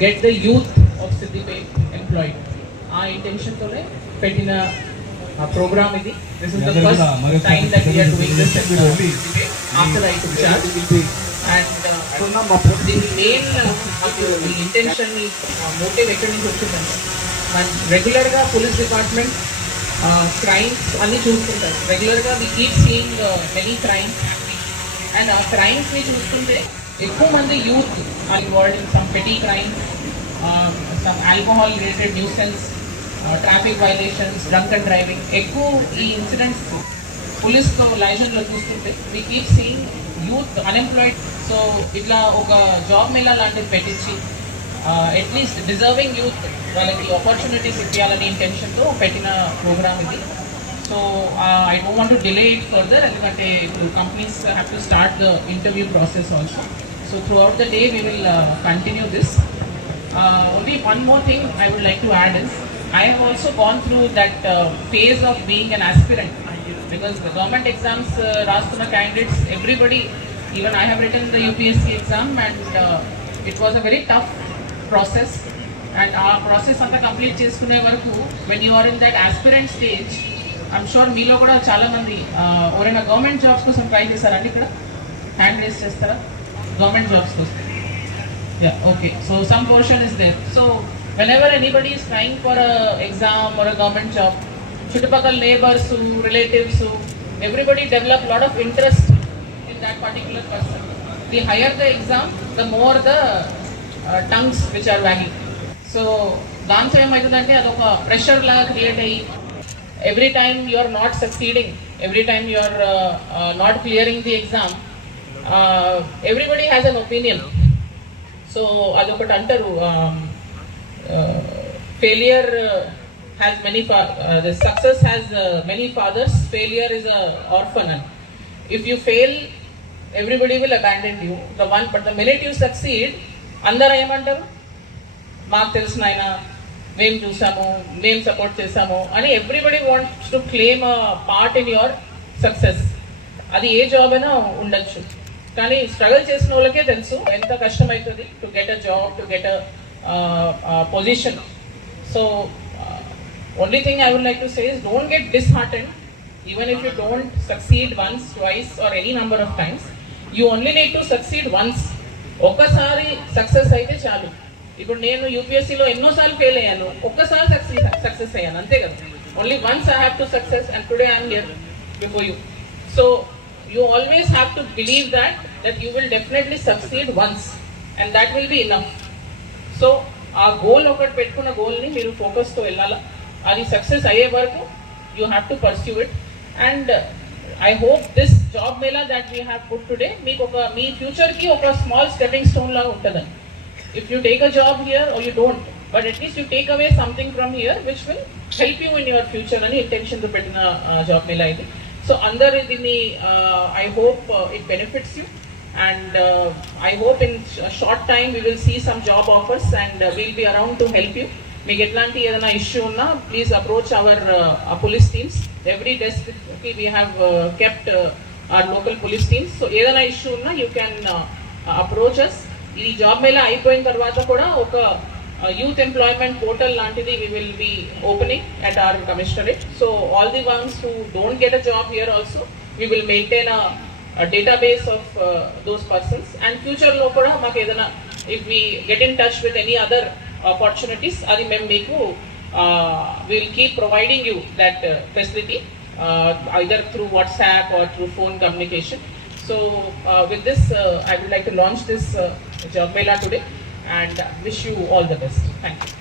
get the youth of Siddipet employed. Our intention tole pettina program idi. This is the first time that we are doing this at Siddipet after I took charge. And the main the intention is motive ekkadi nunchi vachindandi. And regular ga police department crimes anni చూస్తుంటారు. Regular ga we keep seeing many crimes and crimes ni చూస్తుంటే ఎక్కువ మంది youth are involved in some petty crimes, some alcohol related nuisance, traffic violations, drunk and driving. ఎక్కువ ఈ incidents పోలీస్తో లైజన్లో చూస్తుంటే we keep seeing youth unemployed. So ఇట్లా ఒక జాబ్ మేళా లాంటిది పెట్టించి అట్లీస్ట్ డిజర్వింగ్ యూత్ వాళ్ళకి ఆపర్చునిటీస్ ఇవ్వాలని ఇంటెన్షన్తో పెట్టిన ప్రోగ్రామ్ ఇది. So I don't want to delay it further, ఎందుకంటే companies have to start the interview process also. So throughout the day we will continue this. Only one more thing I would like to add is I have also gone through that phase of being an aspirant, because the government exams rastunna candidates, everybody, even I have written the UPSC exam and it was a very tough process, and our process anta complete cheskune varaku when you are in that aspirant stage, I'm sure meelo kuda chaala mandi ఎవరైనా government jobs కోసం try చేశారండి? ఇక్కడ hand race చేస్తారా? Government jobs కోసం. Yeah, okay. So some portion is there. So whenever anybody is trying for a exam or a government job, చుట్టుపక్కల neighbors, relatives, everybody develop lot of interest in that particular person. The higher the exam, the more the tongues which are wagging. So దాంతో ఏమవుతుందంటే అదొక pressure లాగా create అయ్యి every time you are not succeeding, every time you are not clearing the exam, everybody has an opinion. So adokati antaru, failure has many the success has many fathers, failure is a orphan. If you fail, everybody will abandon you, but the minute you succeed, andaru emantaru, maaku telusu naina, మేము చూసాము, మేము support చేసాము అని everybody wants to claim a part in your success. అది ఏ job అయినా ఉండొచ్చు, కానీ struggle చేసిన వాళ్ళకే తెలుసు ఎంత కష్టమవుతుంది to get a job, to get a position. So only thing I would like to say is don't get disheartened. Even if you don't succeed once, twice or any number of times, you only need to succeed once. ఒక్కసారి success అయితే చాలు. ఇప్పుడు నేను యూపీఎస్సీలో ఎన్నోసార్లు fail అయ్యాను, ఒక్కసారి success అయ్యాను, అంతే కదా. Only once I have to success and today I'm here before you. So you always have to believe that you will definitely succeed once and that will be enough. So our goal okati pettukuన్న goal ni meeru focus to ellala, adi success ayye varaku you have to pursue it. And I hope this job mela that we have put today meeku oka mee future ki oka small stepping stone la untadani. If you take a job here or you don't, but at least you take away something from here which will help you in your future ani intention to pettina job mela idi. So under the I hope it benefits you, and I hope in a short time we will see some job offers and we'll be around to help you. Meeku etlanti edana issue unna please approach our police teams. Every desk we have kept our local police teams. So edana issue unna you can approach us. Ee job mela ayipoyin tarvata kuda oka youth employment portal lantidi we will be opening at our commissionerate. So all the ones who don't get a job here also, we will maintain a database of those persons, and future lo kuda maku edana if we get in touch with any other opportunities, adi mem meeku we will keep providing you that facility either through WhatsApp or through phone communication. So with this I would like to launch this job mela today and wish you all the best. Thank you.